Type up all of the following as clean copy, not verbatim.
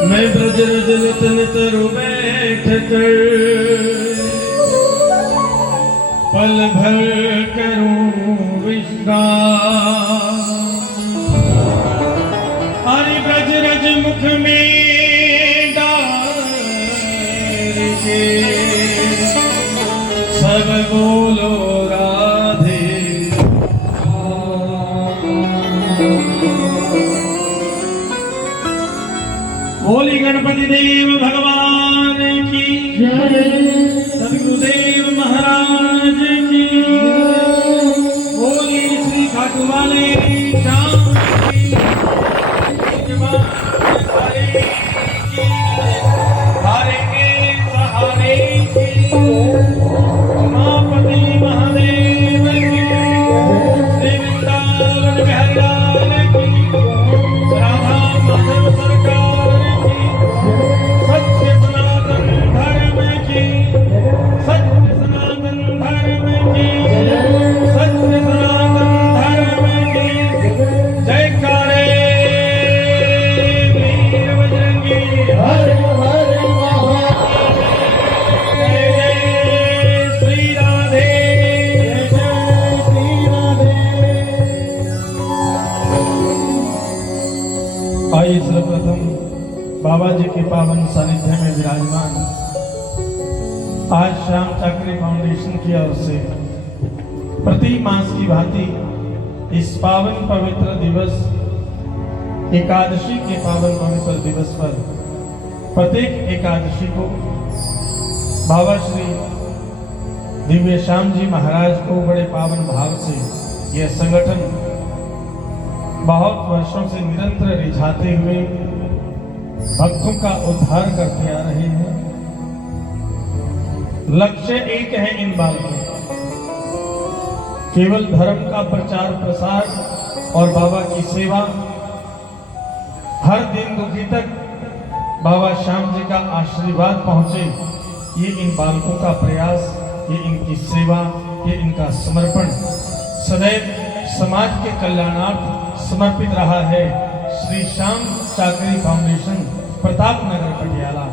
मैं ब्रज रजन तरु बैठ कर पल भर करूं विश्राम। हरि ब्रज रज मुख में डाल के सब बोलो राधे। बोली गणपति देव भगवान की जय, सदगुरुदेव महाराज की बोली, श्री खाटू वाले श्याम की हारेंगे सहारे की उमापति महादेव की श्री वृंदावन बिहारी लाल की राधा माधव सरकार की सत्य सनातन धर्म की, सत्य सनातन धर्म की, सत्य सनातन धर्म की जयकारे वीर बजरंगी हर हर जय जय श्री राधे, जय श्री राधे। आइए सर्वप्रथम बाबा जी के पावन सानिध्य में विराजमान आज श्याम चाकरी फाउंडेशन की ओर से प्रति मास की भांति इस पावन पवित्र दिवस एकादशी के पावन पवित्र दिवस पर प्रत्येक एकादशी को बाबा श्री दिव्य श्याम जी महाराज को बड़े पावन भाव से यह संगठन बहुत वर्षों से निरंतर रिझाते हुए भक्तों का उद्धार करते आ रहे हैं। लक्ष्य एक है इन बालकों, केवल धर्म का प्रचार प्रसार और बाबा की सेवा, हर दिन दुखी तक बाबा श्याम जी का आशीर्वाद पहुंचे, ये इन बालकों का प्रयास, ये इनकी सेवा, ये इनका समर्पण सदैव समाज के कल्याणार्थ समर्पित रहा है। श्री श्याम चाकरी फाउंडेशन प्रताप नगर पटियाला,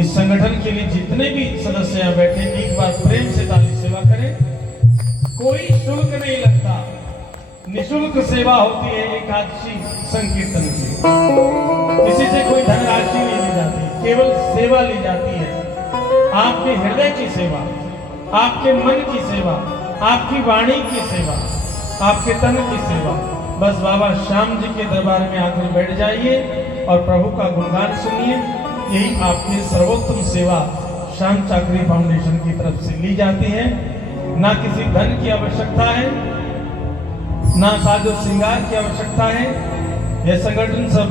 इस संगठन के लिए जितने भी सदस्य यहाँ बैठे एक बार प्रेम से ताली सेवा करें। कोई शुल्क नहीं लगता, निशुल्क सेवा होती है एकादशी संकीर्तन की। किसी से कोई धनराशि नहीं ली जाती, केवल सेवा ली जाती है। आपके हृदय की सेवा, आपके मन की सेवा, आपकी वाणी की सेवा, आपके तन की सेवा। बस बाबा श्याम जी के दरबार में आकर बैठ जाइए और प्रभु का गुणगान सुनिए। यही आपकी सर्वोत्तम सेवा श्याम चाकरी फाउंडेशन की तरफ से ली जाती है। ना किसी धन की आवश्यकता है, ना साजो श्रृंगार की आवश्यकता है। यह संगठन सब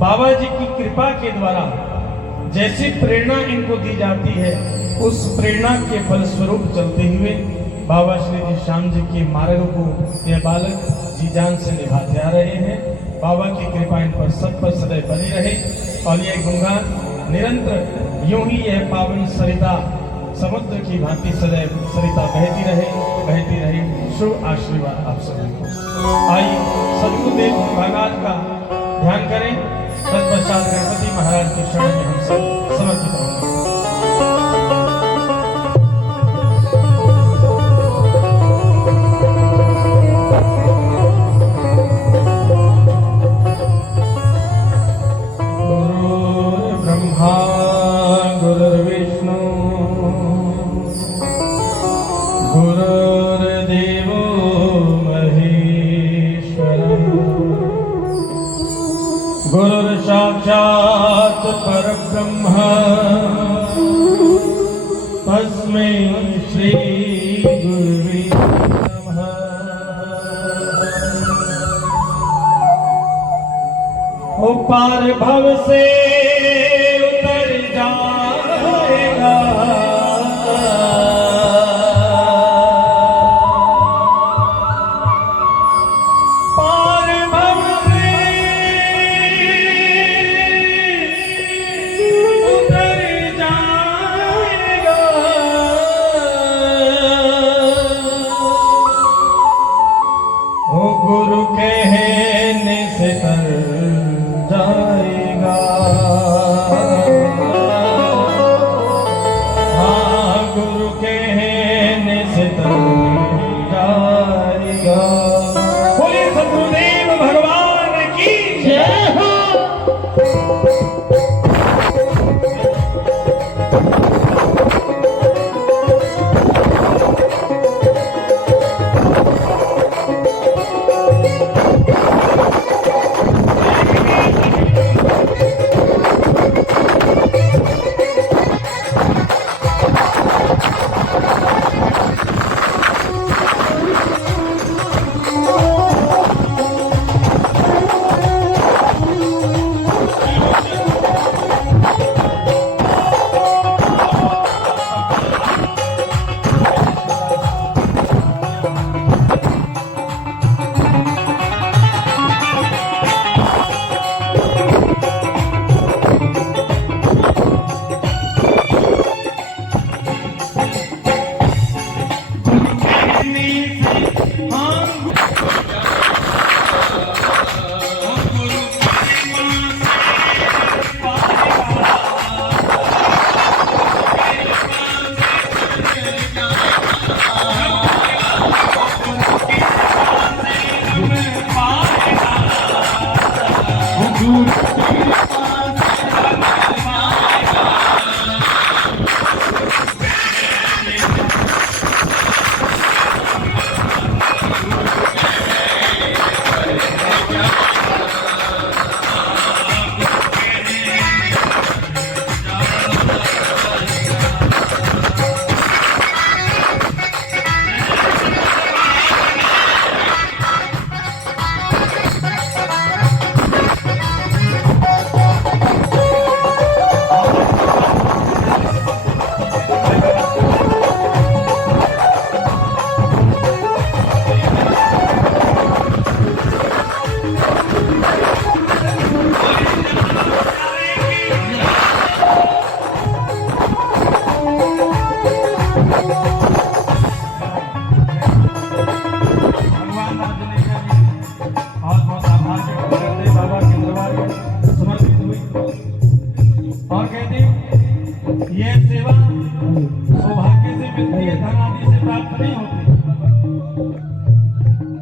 बाबा जी की कृपा के द्वारा जैसी प्रेरणा इनको दी जाती है, उस प्रेरणा के फलस्वरूप चलते हुए बाबा श्री जी श्याम जी के मार्ग को यह बालक जी जान से निभाते आ रहे हैं। बाबा की कृपा इन पर सब पर सदैव बनी रहे और यह गुणगान निरंतर यूं ही यह पावन सरिता समुद्र की भांति सदैव सरिता बहती रहे। शुभ आशीर्वाद आप सभी को। आइए सदगुरुदेव महाराज का ध्यान करें, तत्पश्चात गणपति महाराज के शरण में हम सब समर्पित होंगे। गुरुर्देवो महेश्वरः गुरुर्साक्षात् परब्रह्म तस्मै श्री गुरुवे नमः। ओ पार भव से उतर जाएगा, गुरु कहने से तर जाएगा।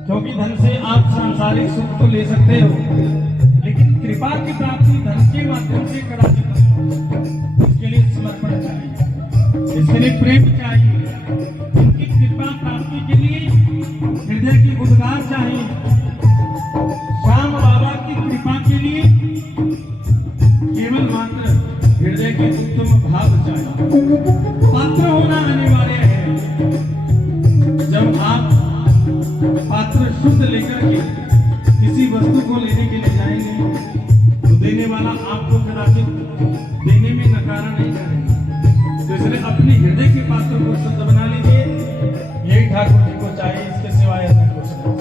क्योंकि धन से आप सांसारिक सुख तो ले सकते हो, लेकिन कृपा की प्राप्ति धन के माध्यम से करा सकते हो। इसके लिए समर्पण चाहिए, इसके लिए प्रेम चाहिए, इनकी कृपा प्राप्ति के लिए हृदय की उद्गार चाहिए। श्याम बाबा की कृपा के लिए केवल मात्र हृदय के उत्तम भाव चाहिए, पात्र होना अनिवार्य है। जब आप पात्र शुद्ध लेकर के किसी वस्तु को लेने के लिए जाएंगे तो देने वाला आपको कदाचित देने में नकारा नहीं करेगा। तो इसलिए अपने हृदय के पात्र को शुद्ध बना लीजिए, यही ठाकुर जी को चाहिए, इसके सिवाय अन्य कुछ नहीं।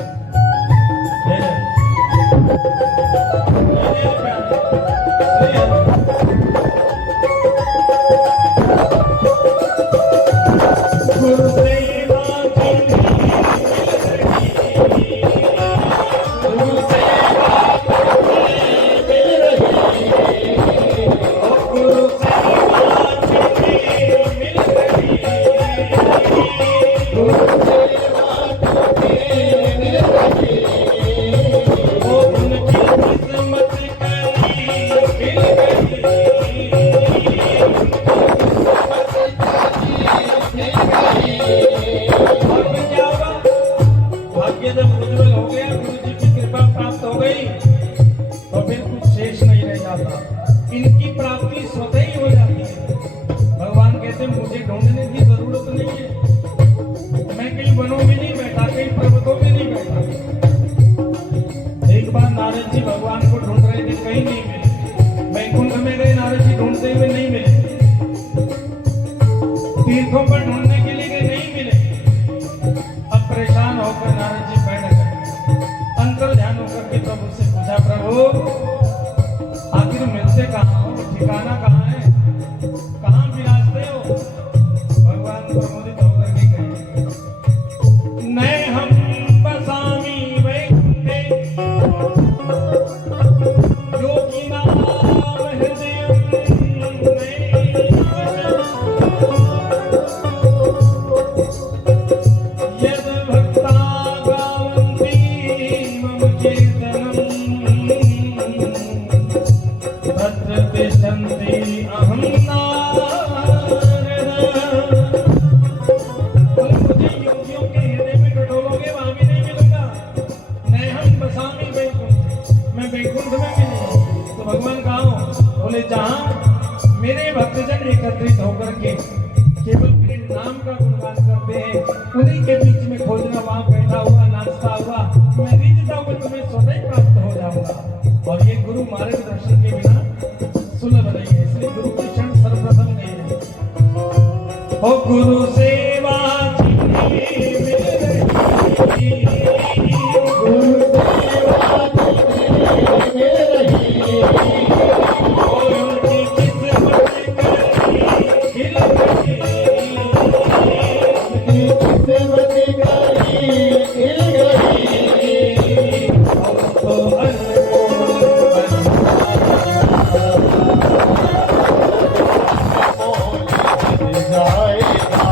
इनकी प्राप्ति स्वतः ही हो जाती है। भगवान कहते हैं मुझे ढूंढने की जरूरत नहीं है, मैं कहीं वनों में नहीं बैठा, कहीं पर्वतों में नहीं बैठा। एक बार नारद जी भगवान को ढूंढ रहे थे, कहीं नहीं मिले। वैकुंठ में गए, नारद जी ढूंढते हुए नहीं मिले। तीर्थों पर ढूंढने के लिए गए, नहीं मिले। अब परेशान होकर नारद जी बैठ गए, अंतर ध्यान होकर के प्रभु से पूछा, प्रभु आखिर मिलते कहाँ हो, ठिकाना कहाँ है, कहाँ विराजते हो? भगवान प्रमोदित होकर के कहे, नए हम बसामी वैकुंठे योगिनाम हृदयं यद भक्ता गावन्ति मम कीर्तनम् तत्र तिष्ठन्ति अहं नारद। मुझे योगियों के हृदय में टटोलोगे वहां भी नहीं मिलूंगा। नहं बसामि वैकुंठ, मैं वैकुंठ में भी नहीं। तो भगवान कहाँ हो? बोले जहां मेरे भक्तजन एकत्रित होकर के केवल मेरे नाम का गुणगान करते हैं, उन्हीं के बीच में खोजना, वहां बैठा हुआ नाचता हुआ मैं रिझता हुआ तुम्हें स्वतः ही प्राप्त हो जाऊंगा। और ये गुरु मार्गदर्शन के बिना सुलभ नहीं है, इसलिए गुरु की क्षण सर्वप्रथम नहीं है। ओ गुरु सेवा जिन्हें मिल रही, गुरु सेवा जिन्हें मिल रही, और उनकी किस्मत कहीं खिल गई, उनकी किस्मत कहीं खिल गई, और तो जाएगा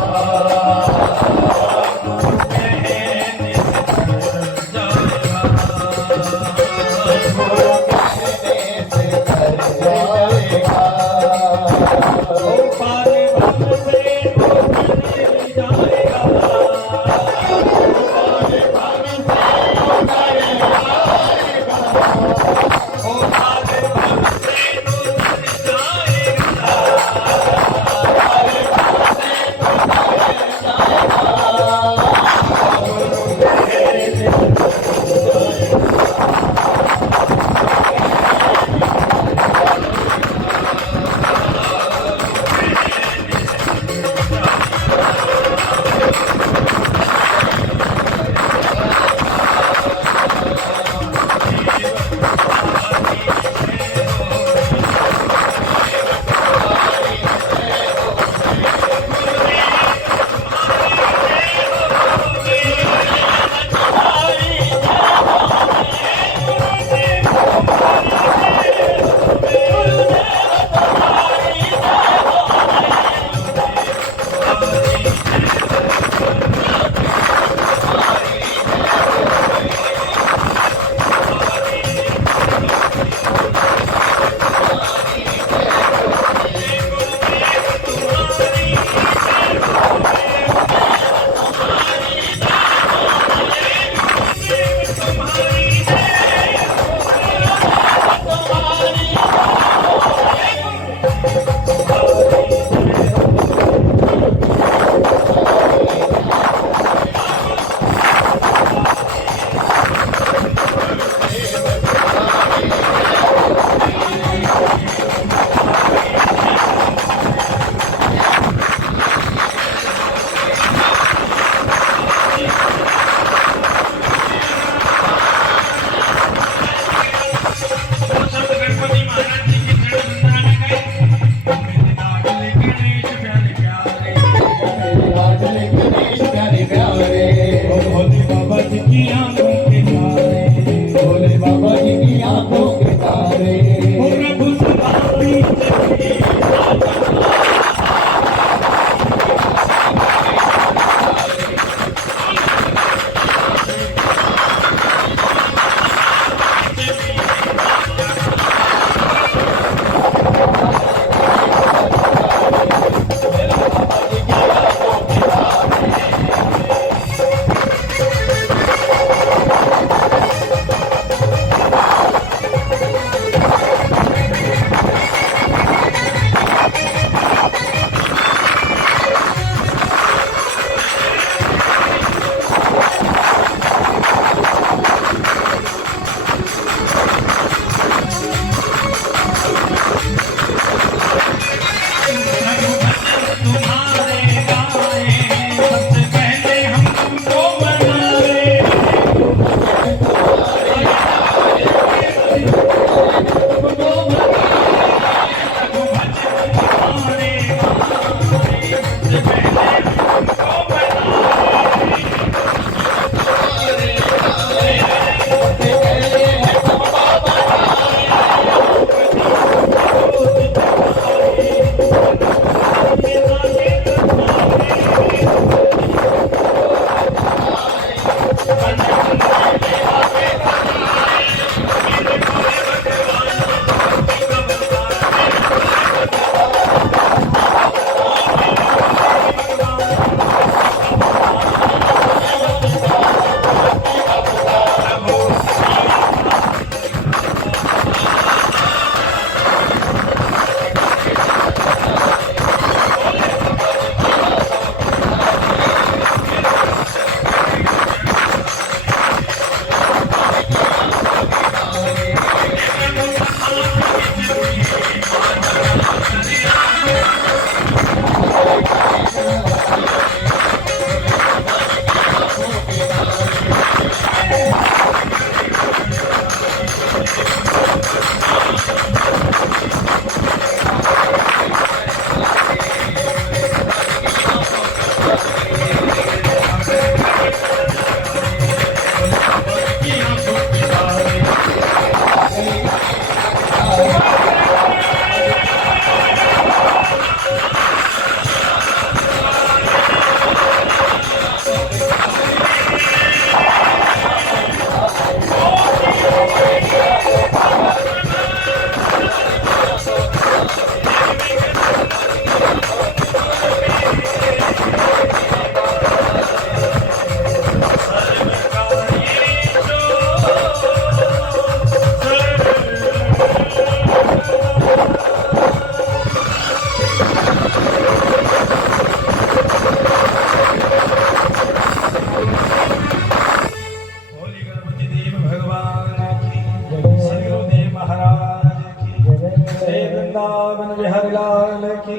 वृंदावन बिहारी लाल की,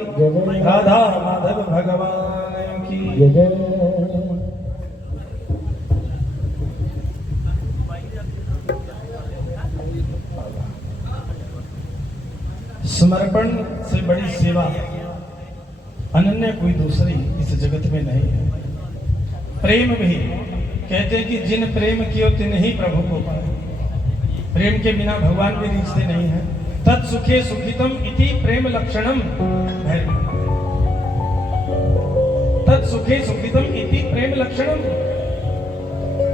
राधा माधव भगवान की। समर्पण से बड़ी सेवा अनन्य कोई दूसरी इस जगत में नहीं है। प्रेम भी कहते हैं कि जिन प्रेम कियो तिन ही प्रभु को पाए। प्रेम के बिना भगवान भी रिश्ते नहीं है। तत्सुखे सुखितम इति प्रेम लक्षणम है। तत्सुखे सुखितम इति प्रेम लक्षणम।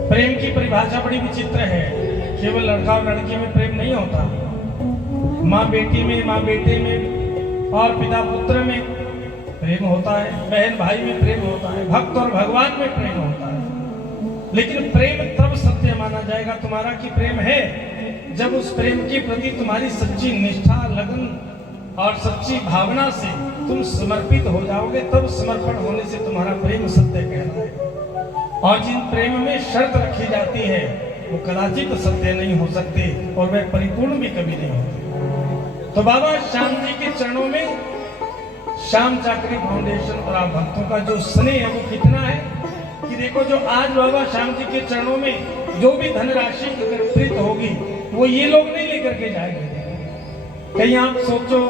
प्रेम की परिभाषा बड़ी विचित्र है। केवल लड़का और लड़की में प्रेम नहीं होता, माँ बेटी में, माँ बेटे में और पिता पुत्र में प्रेम होता है, बहन भाई में प्रेम होता है, भक्त और भगवान में प्रेम होता है। लेकिन प्रेम तब सत्य माना जाएगा तुम्हारा कि प्रेम है जब उस प्रेम के प्रति तुम्हारी सच्ची निष्ठा, लगन और सच्ची भावना से तुम समर्पित हो जाओगे। तब समर्पण होने से तुम्हारा प्रेम सत्य कहलाएगा। और जिन प्रेम में शर्त रखी जाती है वो कदाचित सत्य नहीं हो सकते और वे परिपूर्ण भी कभी नहीं होते। तो बाबा श्याम जी के चरणों में श्याम चाकरी फाउंडेशन और आप भक्तों का जो स्नेह है वो कितना है कि देखो, जो आज बाबा श्याम जी के चरणों में जो भी धनराशि एकत्रित होगी वो ये लोग नहीं लेकर के जाएंगे। कहीं आप सोचो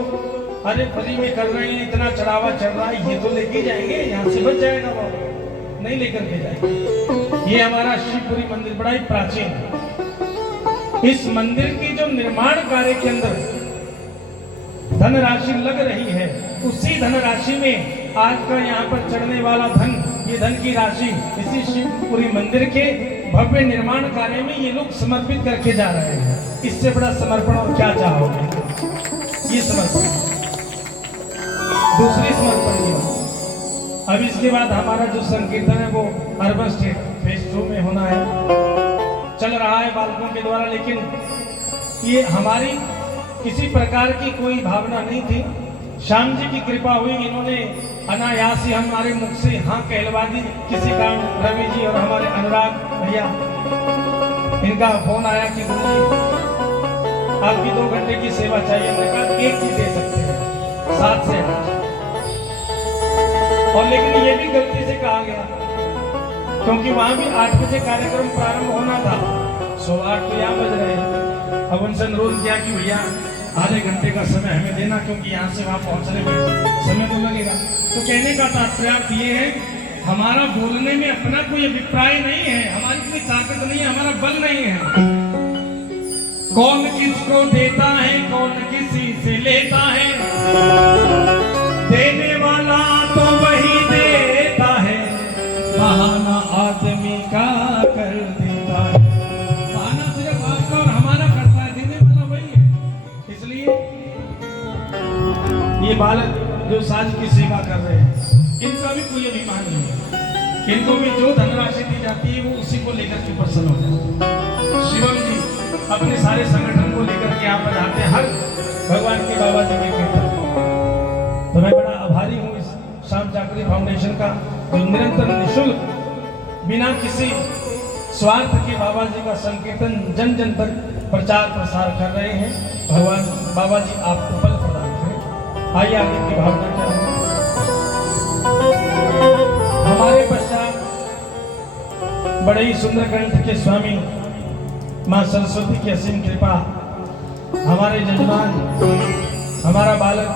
अरे फ्री में कर रहे हैं, इतना चढ़ावा चढ़ रहा है, ये तो लेके जाएंगे, यहाँ से बच जाएगा बाबा, नहीं लेकर के जाएंगे। ये हमारा शिवपुरी मंदिर बड़ा ही प्राचीन है। इस मंदिर की जो निर्माण कार्य के अंदर धनराशि लग रही है, उसी धनराशि में आज का यहाँ पर चढ़ने वाला धन, ये धन की राशि इसी शिवपुरी मंदिर के भव्य निर्माण कार्य में ये लोग समर्पित करके जा रहे हैं। इससे बड़ा समर्पण और क्या चाहोगे? ये समर्पण। दूसरी समर्पण ये, अब इसके बाद हमारा जो संकीर्तन है वो अर्बन स्टेट फेज 2 में होना है, चल रहा है बालकों के द्वारा। लेकिन ये हमारी किसी प्रकार की कोई भावना नहीं थी। श्याम जी की कृपा हुई, इन्होंने अनायास ही हमारे मुख से हाँ कहलवा दी। किसी कारण रवि जी और हमारे अनुराग भैया, इनका फोन आया कि गुरु जी आपकी 2 घंटे की सेवा चाहिए। हमने कहा 1 ही दे सकते हैं, 7 से 8। और लेकिन ये भी गलती से कहा गया क्योंकि वहां भी 8 बजे कार्यक्रम प्रारंभ होना था, 8:15 तो यहाँ बज रहे। अब उनसे अनुरोध किया कि भैया आधे घंटे का समय हमें देना, क्योंकि यहाँ से वहां पहुंचने में समय तो लगेगा। तो कहने का तात्पर्य ये है, हमारा बोलने में अपना कोई अभिप्राय नहीं है, हमारी कोई ताकत नहीं है, हमारा बल नहीं है। कौन किसको देता है, कौन किसी से लेता है, देने वाला तो वही देता है, बहाना आदमी का कर देता है। बहाना सिर्फ आपका और हमारा करता है, देने वाला वही है। इसलिए ये बालक जो साज की सेवा कर रहे हैं, इनका भी कोई अभिमान नहीं है। इनको भी जो धनराशि दी जाती है वो उसी को लेकर के प्रसन्न हो जाते हैं। शिवम जी अपने सारे संगठन को लेकर के यहाँ पर आते हैं हर भगवान के बाबा जी के कीर्तन। तो मैं बड़ा आभारी हूँ इस श्याम चाकरी फाउंडेशन का, जो निरंतर निःशुल्क बिना किसी स्वार्थ के बाबा जी का संकीर्तन जन जन तक प्रचार प्रसार कर रहे हैं। भगवान बाबा जी आपको बल प्रदान करें। आइए आगे की भावना क्या है। हमारे पश्चात बड़े ही सुंदर कंठ के स्वामी मां सरस्वती की असीम कृपा, हमारे जजमान, हमारा बालक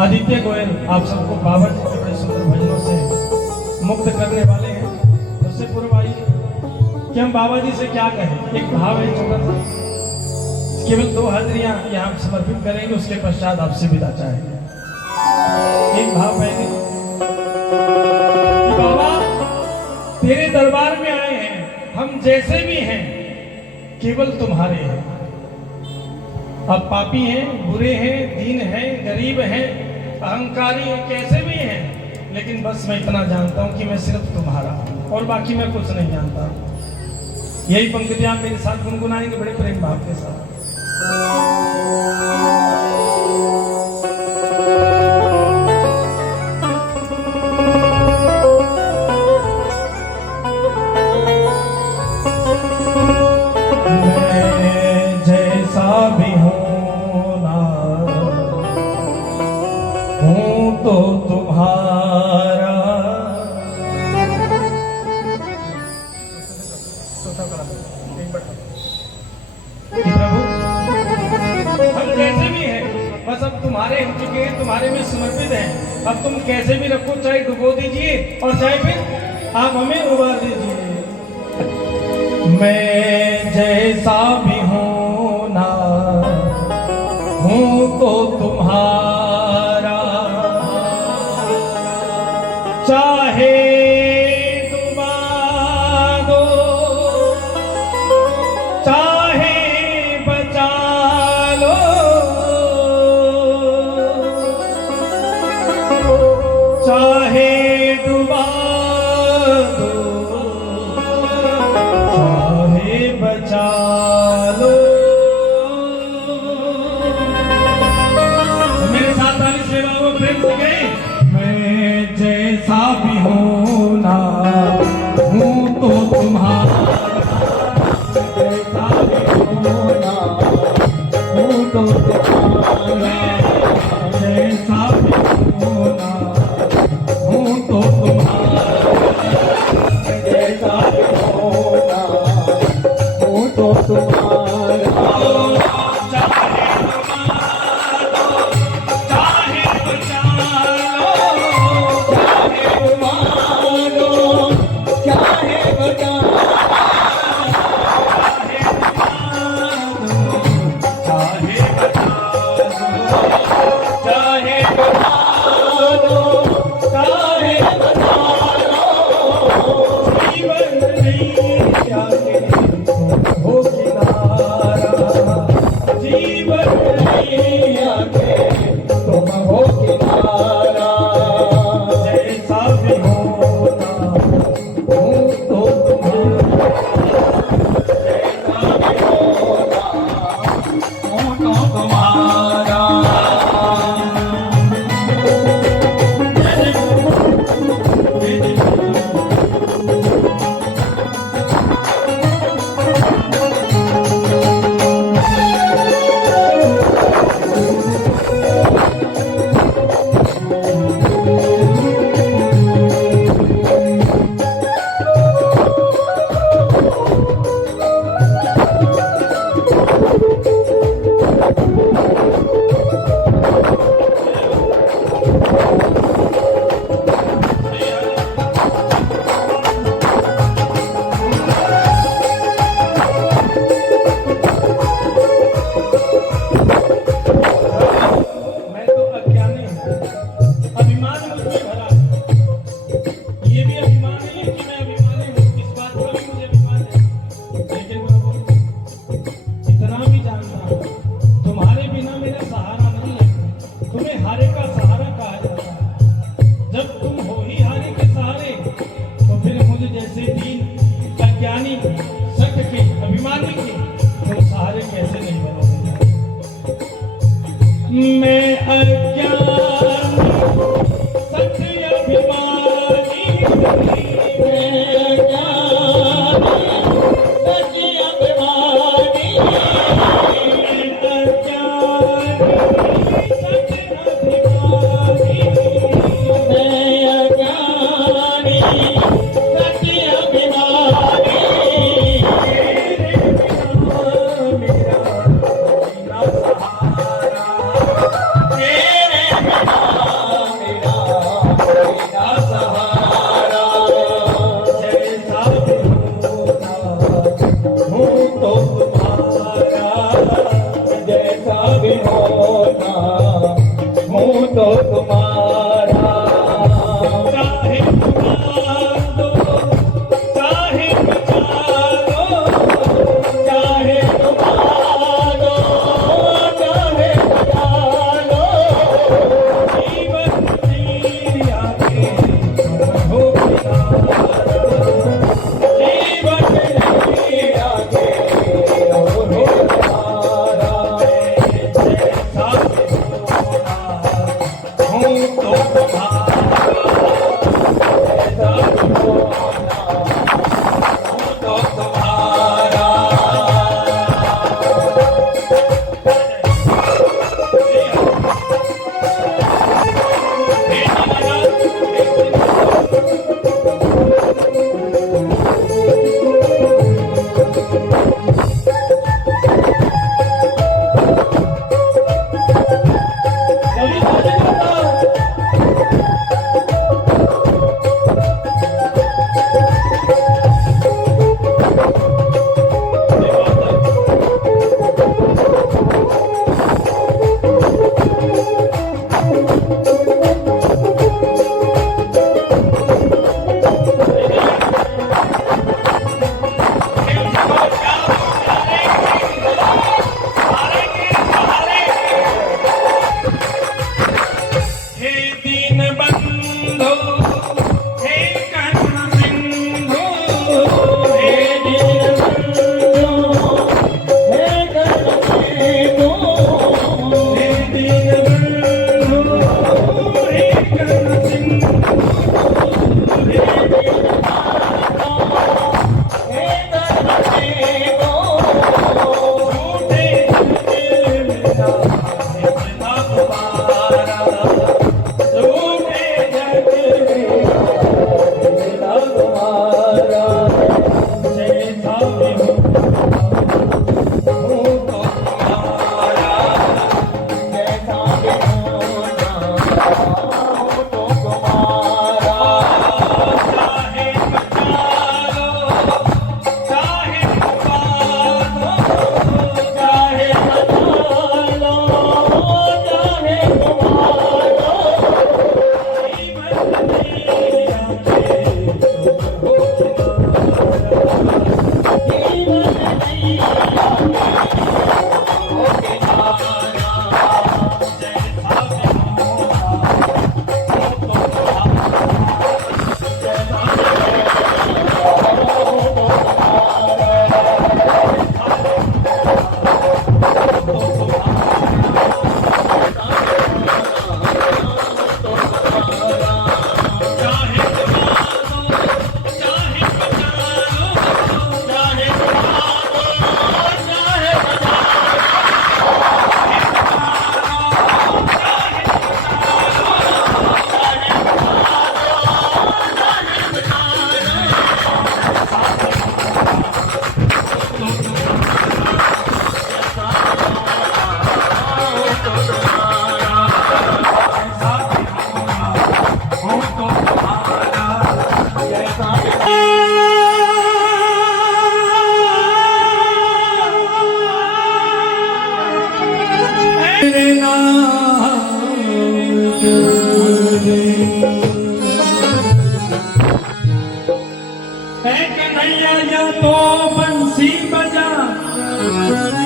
आदित्य गोयल आप सबको बाबा जी के बड़े सुंदर भजनों से मुक्त करने वाले हैं। उससे पूर्व आइए कि हम बाबा जी से क्या कहें। एक भाव है छोटा सा, केवल 2 हाजरियां यहाँ समर्पित करेंगे, उसके पश्चात आपसे विदा चाहेंगे। एक भाव पहले कि बाबा तेरे दरबार में आए हैं, हम जैसे भी हैं केवल तुम्हारे हैं। अब पापी हैं, बुरे हैं, दीन हैं, गरीब हैं, अहंकारी हैं, कैसे भी हैं, लेकिन बस मैं इतना जानता हूं कि मैं सिर्फ तुम्हारा हूं और बाकी मैं कुछ नहीं जानता। यही पंक्तियां आप मेरे साथ गुनगुनाएंगे बड़े प्रेम भाव के साथ। मैं जैसा भी हूं ना हूं तो तुम्हारा। प्रभु हम जैसे भी हैं बस अब तुम्हारे हो चुके हैं, तुम्हारे में समर्पित हैं। अब तुम कैसे भी रखो, चाहे डुबो दीजिए और चाहे फिर आप हमें उबार दीजिए। मैं जैसा भी हूं ना हूं तो तुम्हारा, चाहे डुबा दो चाहे बचा लो, चाहे डुबा दो चाहे बचा लो। मेरे साथ वाली सेवा वो प्रेम से गए। मैं जैसा भी हूं ना हूं तो तुम्हारा, जैसा भी हूं ना हूं तो तुम्हारा, जैसा भी हूं ना हूं तो तुम्हारा, जैसा भी हूं ना हूं तो तुम्हारा। चाहे बचा लो चाहे डुबा लो, चाहे बचा चाहे बचा चाहे बचा लो चाहे बचा लो, जीवन नहीं आगे हो किनारा, जीवन नहीं आगे तुम हो किनारा। जैसा भी हो ना हूं तो तुम्हारा, जैसा भी हो ना हूं तो तुम्हारा। मैं अज्ञानी सत्य अभिमानी, मैं अज्ञानी सत्य अभिमानी, मैं अज्ञानी सत्य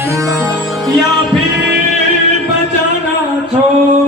या फिर बजाना छोड़।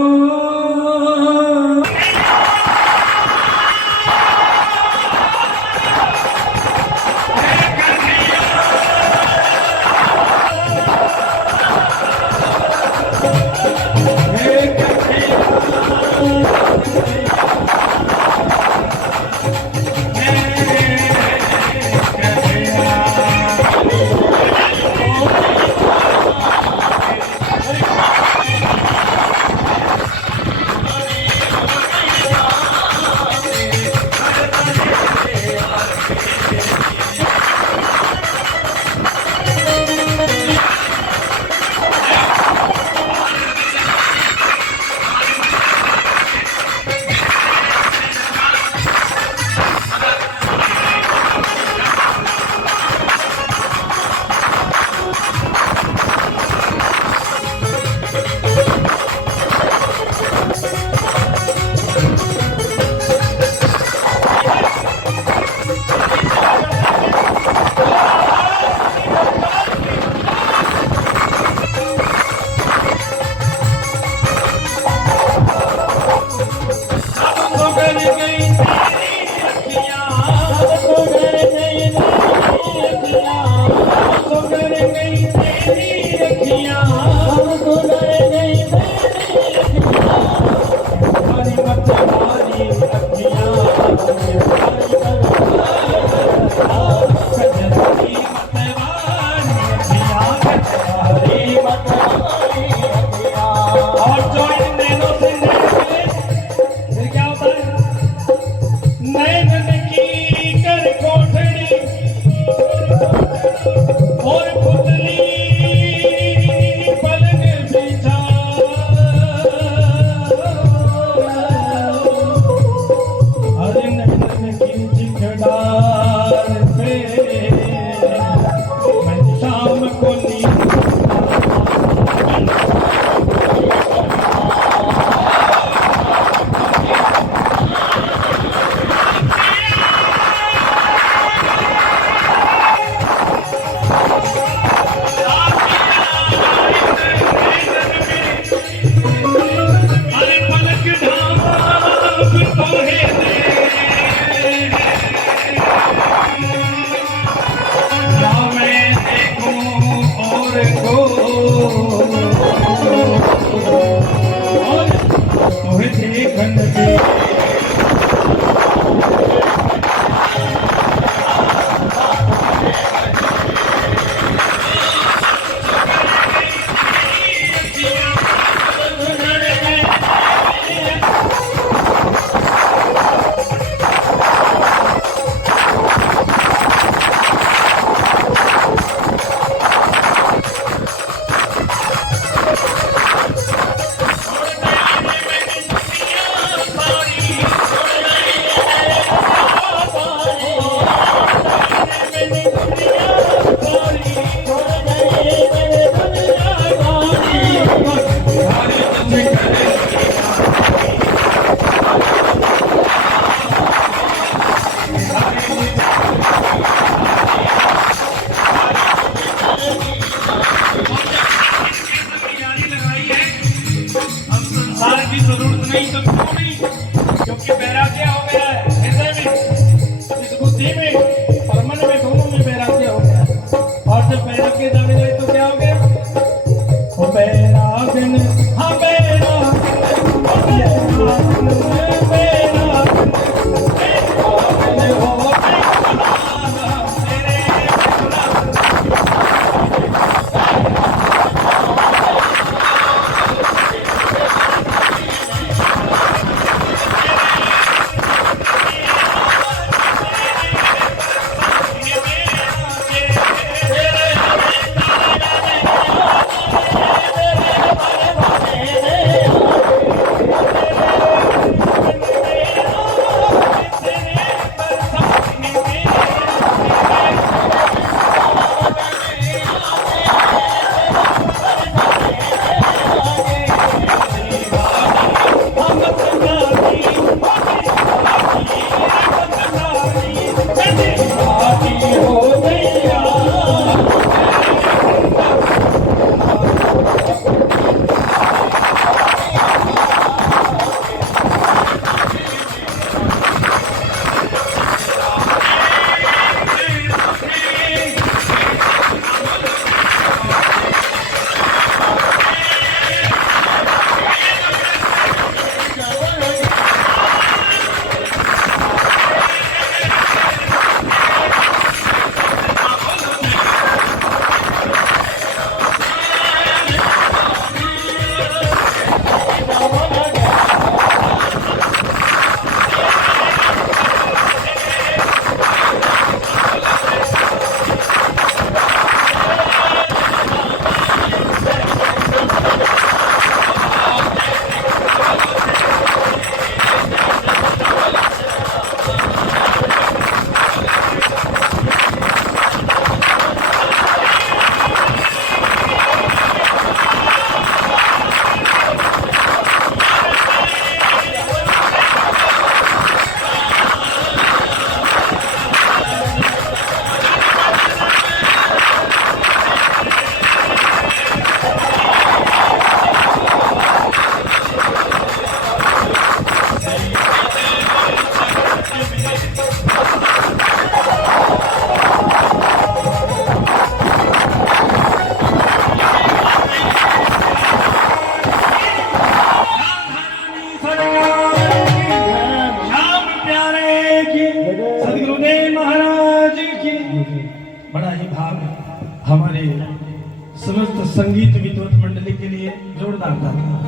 समस्त संगीत विद्वत मंडली के लिए जोरदार तालियां।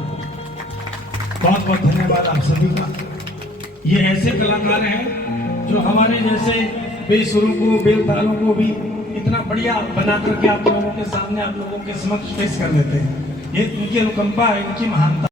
बहुत बहुत धन्यवाद आप सभी का। ये ऐसे कलाकार हैं जो हमारे जैसे बेसुरों को बेलतालों को भी इतना बढ़िया बना करके आप लोगों के सामने आप लोगों के समक्ष पेश कर देते हैं। ये इनकी अनुकंपा है, इनकी महानता